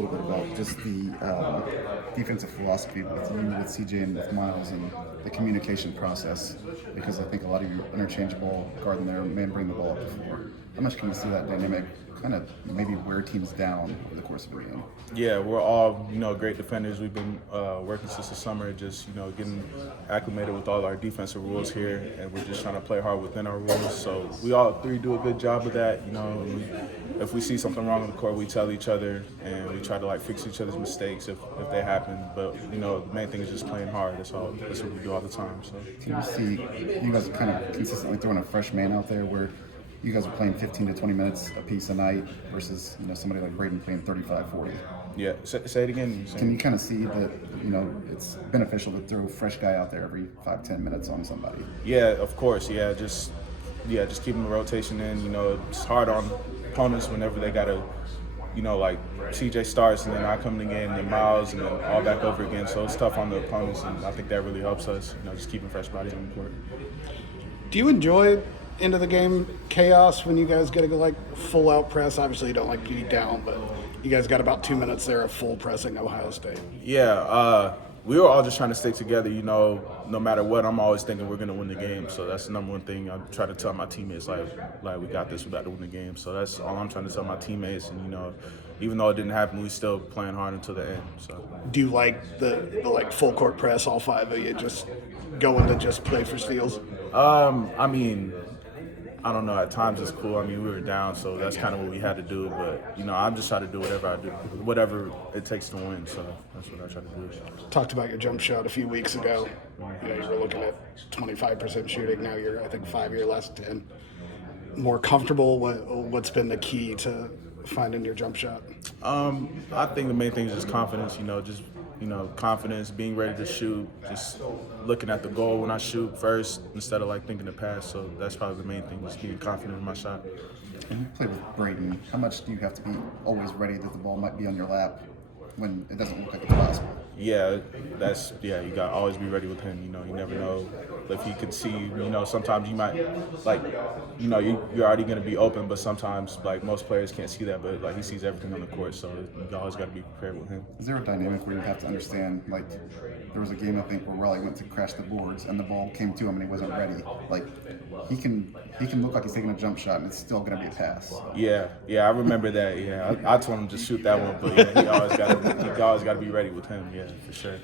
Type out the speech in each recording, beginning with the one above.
little bit about just the defensive philosophy with you, with CJ, and with Miles, and the communication process, because I think a lot of you interchangeable guard in there, man bring the ball up the floor. How much can you see that dynamic kind of maybe wear teams down over the course of a game? Yeah, we're all, great defenders. We've been working since the summer, just, getting acclimated with all our defensive rules here, and we're just trying to play hard within our rules. So we all three do a good job of that. If we see something wrong on the court, we tell each other, and we try to fix each other's mistakes if they happen. But the main thing is just playing hard. That's what we do all the time. So can you see you guys kind of consistently throwing a fresh man out there where you guys are playing 15 to 20 minutes a piece a night versus somebody like Braden playing 35, 40? Yeah, say it again. Can you kind of see that it's beneficial to throw a fresh guy out there every 5-10 minutes on somebody? Yeah, of course. Yeah, just keeping the rotation in. It's hard on opponents whenever they gotta, like CJ starts and then I come in the game and then Miles and then all back over again. So it's tough on the opponents, and I think that really helps us. Just keeping fresh bodies on the court. Do you enjoy end of the game chaos when you guys got to go full out press? Obviously you don't like to be down, but you guys got about 2 minutes there of full pressing Ohio State. Yeah, we were all just trying to stick together. No matter what, I'm always thinking we're gonna win the game. So that's the number one thing I try to tell my teammates. Like we got this. We got to win the game. So that's all I'm trying to tell my teammates. And even though it didn't happen, we still playing hard until the end. So do you like the full court press, all five of you just going to just play for steals? I don't know. At times it's cool. We were down, so that's kind of what we had to do. But I'm just trying to do whatever it takes to win. So that's what I try to do. Talked about your jump shot a few weeks ago. You were looking at 25% shooting. Now you're, I think, 5 of your last 10. More comfortable. What's been the key to finding your jump shot? I think the main thing is just confidence. Confidence, being ready to shoot, just looking at the goal when I shoot first instead of thinking to pass. So that's probably the main thing, just being confident in my shot. And you play with Braden. How much do you have to be always ready that the ball might be on your lap when it doesn't look like it's possible? Yeah, you got to always be ready with him. You never know if he could see, sometimes you might, you're already going to be open, but sometimes, most players can't see that, but, he sees everything on the court, so you always got to be prepared with him. Is there a dynamic where you have to understand, there was a game, I think, where Raleigh went to crash the boards, and the ball came to him, and he wasn't ready. He can look like he's taking a jump shot, and it's still going to be a pass. Yeah, I remember that, yeah. I told him to shoot that one, but, he always got to be ready with him, yeah, for sure.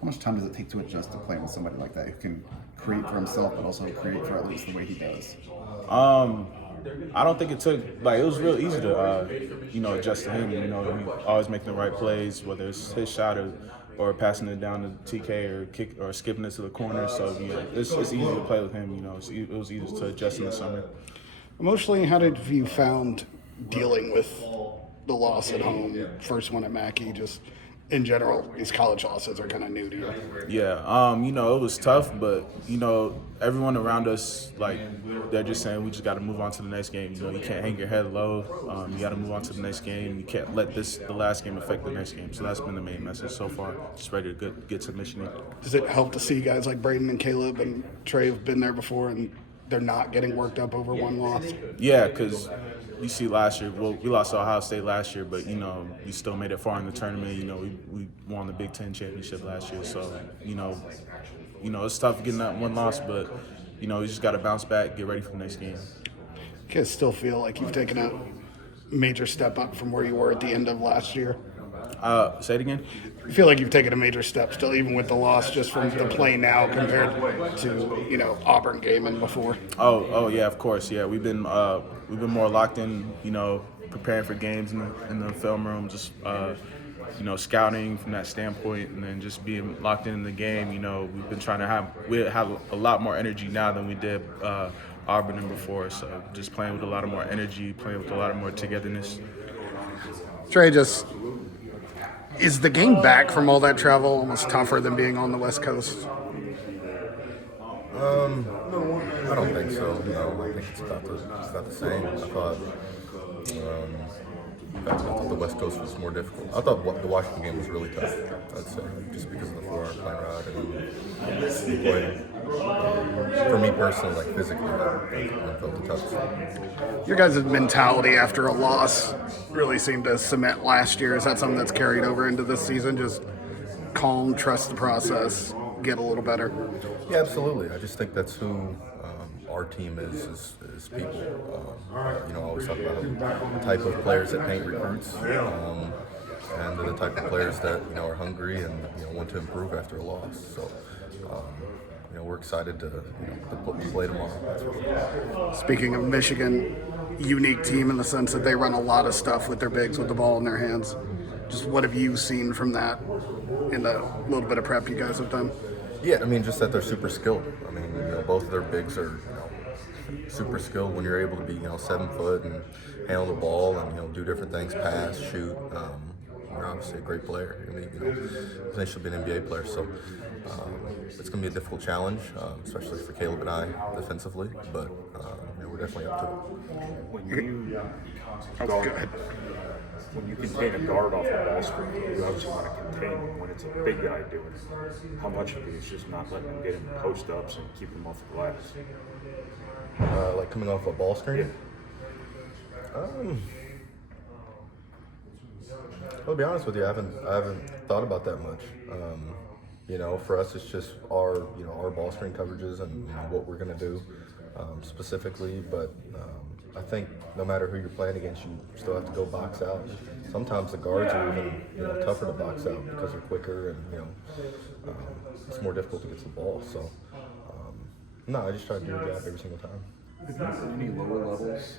How much time does it take to adjust to playing with somebody like that who can create for himself but also create for others the way he does? I don't think it took, it was real easy to, adjust to him. He always making the right plays, whether it's his shot or passing it down to TK or kick or skipping it to the corner. So, it's easy to play with him. It was easy to adjust in the summer. Emotionally, how did you found dealing with the loss at home? First one at Mackey, just in general, these college losses are kind of new to you. Yeah, it was tough, but, everyone around us, they're just saying we just got to move on to the next game. You can't hang your head low. You got to move on to the next game. You can't let the last game affect the next game. So that's been the main message so far. Just ready to get submission in. Does it help to see guys like Braden and Caleb and Trey have been there before and they're not getting worked up over one loss? Yeah, because you see last year, we lost to Ohio State last year, but, we still made it far in the tournament. We won the Big Ten championship last year. So, it's tough getting that one loss, but, you just got to bounce back, get ready for the next game. You guys still feel like you've taken a major step up from where you were at the end of last year? Say it again? I feel like you've taken a major step still, even with the loss, just from the play now compared to, Auburn game and before. Oh yeah, of course. Yeah, we've been more locked in, preparing for games in the film room, just scouting from that standpoint, and then just being locked in the game. We've been trying to have a lot more energy now than we did Auburn and before. So just playing with a lot of more energy, playing with a lot of more togetherness. Trey, is the game back from all that travel almost tougher than being on the West Coast? I don't think so. I think it's about the same. I thought fact, I thought the West Coast was more difficult. I thought the Washington game was really tough, I'd say, just because of the 4-hour plane ride and boy, for me personally, like physically, I felt the toughest. Your guys' mentality after a loss really seemed to cement last year. Is that something that's carried over into this season? Just calm, trust the process, get a little better? Yeah, absolutely. I just think that's who our team is people. I always talk about the type of players that Paint recruits, and the type of players that are hungry and want to improve after a loss. So, we're excited to play tomorrow. That's for sure. Speaking of Michigan, unique team in the sense that they run a lot of stuff with their bigs with the ball in their hands. Just what have you seen from that in the little bit of prep you guys have done? Yeah, just that they're super skilled. Both of their bigs are super skilled when you're able to be 7 foot and handle the ball and do different things, pass, shoot. You're obviously a great player. They should be an NBA player. So it's going to be a difficult challenge, especially for Caleb and I defensively. But we're definitely up to it. When you contain a guard off a ball screen, you obviously want to contain him when it's a big guy doing it. How much of it is just not letting him get in post-ups and keep him off the glass? Like coming off a ball screen? I'll be honest with you, I haven't thought about that much. For us, it's just our ball screen coverages and what we're gonna do specifically. But I think no matter who you're playing against, you still have to go box out. Sometimes the guards are even tougher to box out because they're quicker and it's more difficult to get to the ball. So no, I just try to do a job every single time. Have you seen any lower levels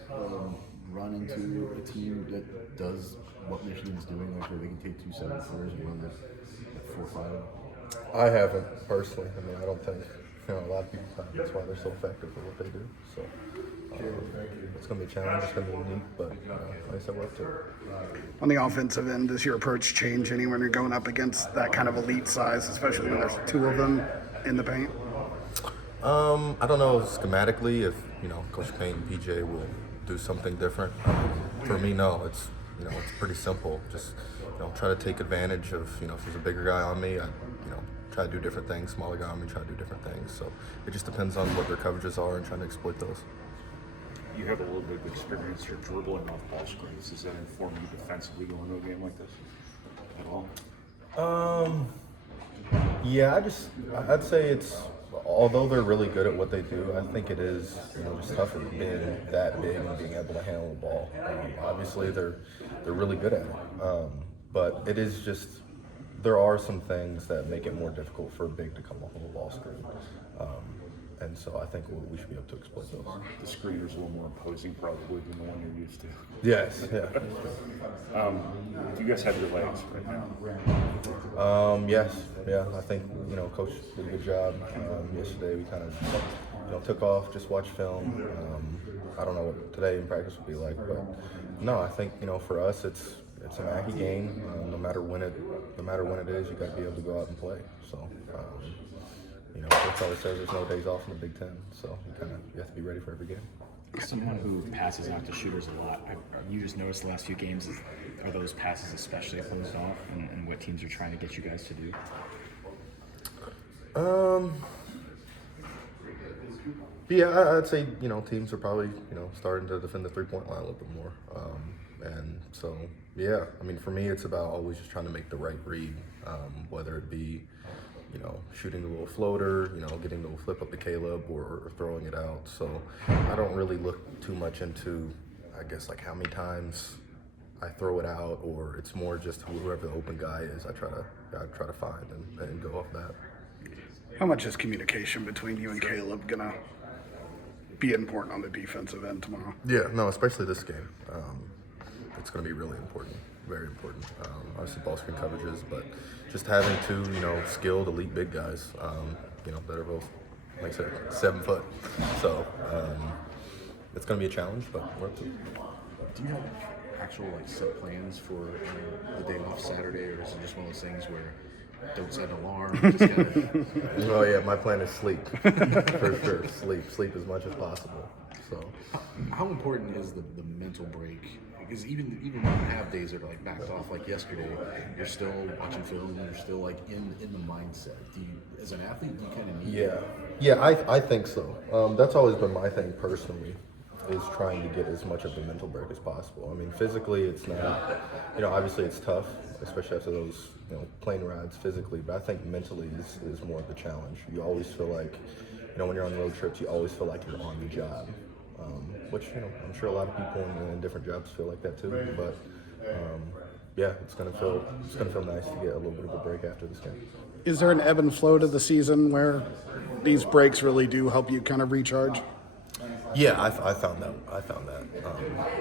run into a team that does what Michigan's doing, like where they can take 2 7-footers and run that 4-5? I haven't personally. I don't think a lot of people have. That's why they're so effective at what they do. So it's going to be a challenge. It's going to be unique, but like I said, we're up to it. On the offensive end, does your approach change any when you're going up against that kind of elite size, especially when there's 2 of them in the paint? I don't know schematically if Coach Payne and PJ will do something different. For me, no. It's it's pretty simple. Just try to take advantage of if there's a bigger guy on me, I try to do different things. Smaller guy on me, try to do different things. So it just depends on what their coverages are and trying to exploit those. You have a little bit of experience here dribbling off ball screens. Does that inform you defensively going into a game like this at all? Yeah, I'd say it's, although they're really good at what they do, I think it is just tougher being that big and being able to handle the ball. Obviously, they're really good at it, but it is just, there are some things that make it more difficult for a big to come off of a ball screen, and so I think we should be able to exploit those. The screener's a little more imposing probably than the one you're used to. Yes, yeah. Do you guys have your legs right now? Yes, yeah. I think Coach did a good job. Yesterday we kind of took off, just watched film. I don't know what today in practice would be like, but no, I think for us it's a Mackey game. No matter when it is, you got to be able to go out and play. So Coach always says there's no days off in the Big Ten, so you have to be ready for every game. Someone who passes out to shooters a lot, you just noticed the last few games, are those passes especially closed off, and what teams are trying to get you guys to do? Yeah, I'd say teams are probably starting to defend the 3-point line a little bit more, and so yeah, for me it's about always just trying to make the right read, whether it be shooting a little floater, getting a little flip up to Caleb or throwing it out. So I don't really look too much into, I guess, like how many times I throw it out, or it's more just whoever the open guy is, I try to find and go off that. How much is communication between you and Caleb gonna be important on the defensive end tomorrow? Yeah, no, especially this game. It's going to be really important, very important. Obviously ball screen coverages, but just having 2, skilled elite big guys, that are both, like I said, 7 foot. So it's going to be a challenge, but we're up to it. Do you have actual set plans for the day off Saturday, or is it just one of those things where don't set an alarm? Just gotta... Oh yeah, my plan is sleep for sure. Sleep as much as possible. So how important is the mental break because even when you have days that are like backed off, like yesterday, you're still watching film, and you're still like in the mindset. Do you, as an athlete, do you kind of need? Yeah, I think so. That's always been my thing personally, is trying to get as much of the mental break as possible. I mean, physically, it's not, obviously it's tough, especially after those, plane rides physically, but I think mentally is more of the challenge. You always feel like, when you're on road trips, you always feel like you're on the job, which, I'm sure a lot of people in different jobs feel like that too, but yeah, it's gonna feel nice to get a little bit of a break after this game. Is there an ebb and flow to the season where these breaks really do help you kind of recharge? Yeah, I found that.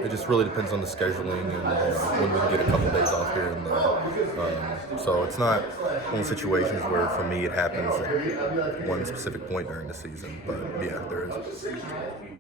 It just really depends on the scheduling and when we can get a couple days off here and there. So it's not one of the situations where, for me, it happens at one specific point during the season. But yeah, there is.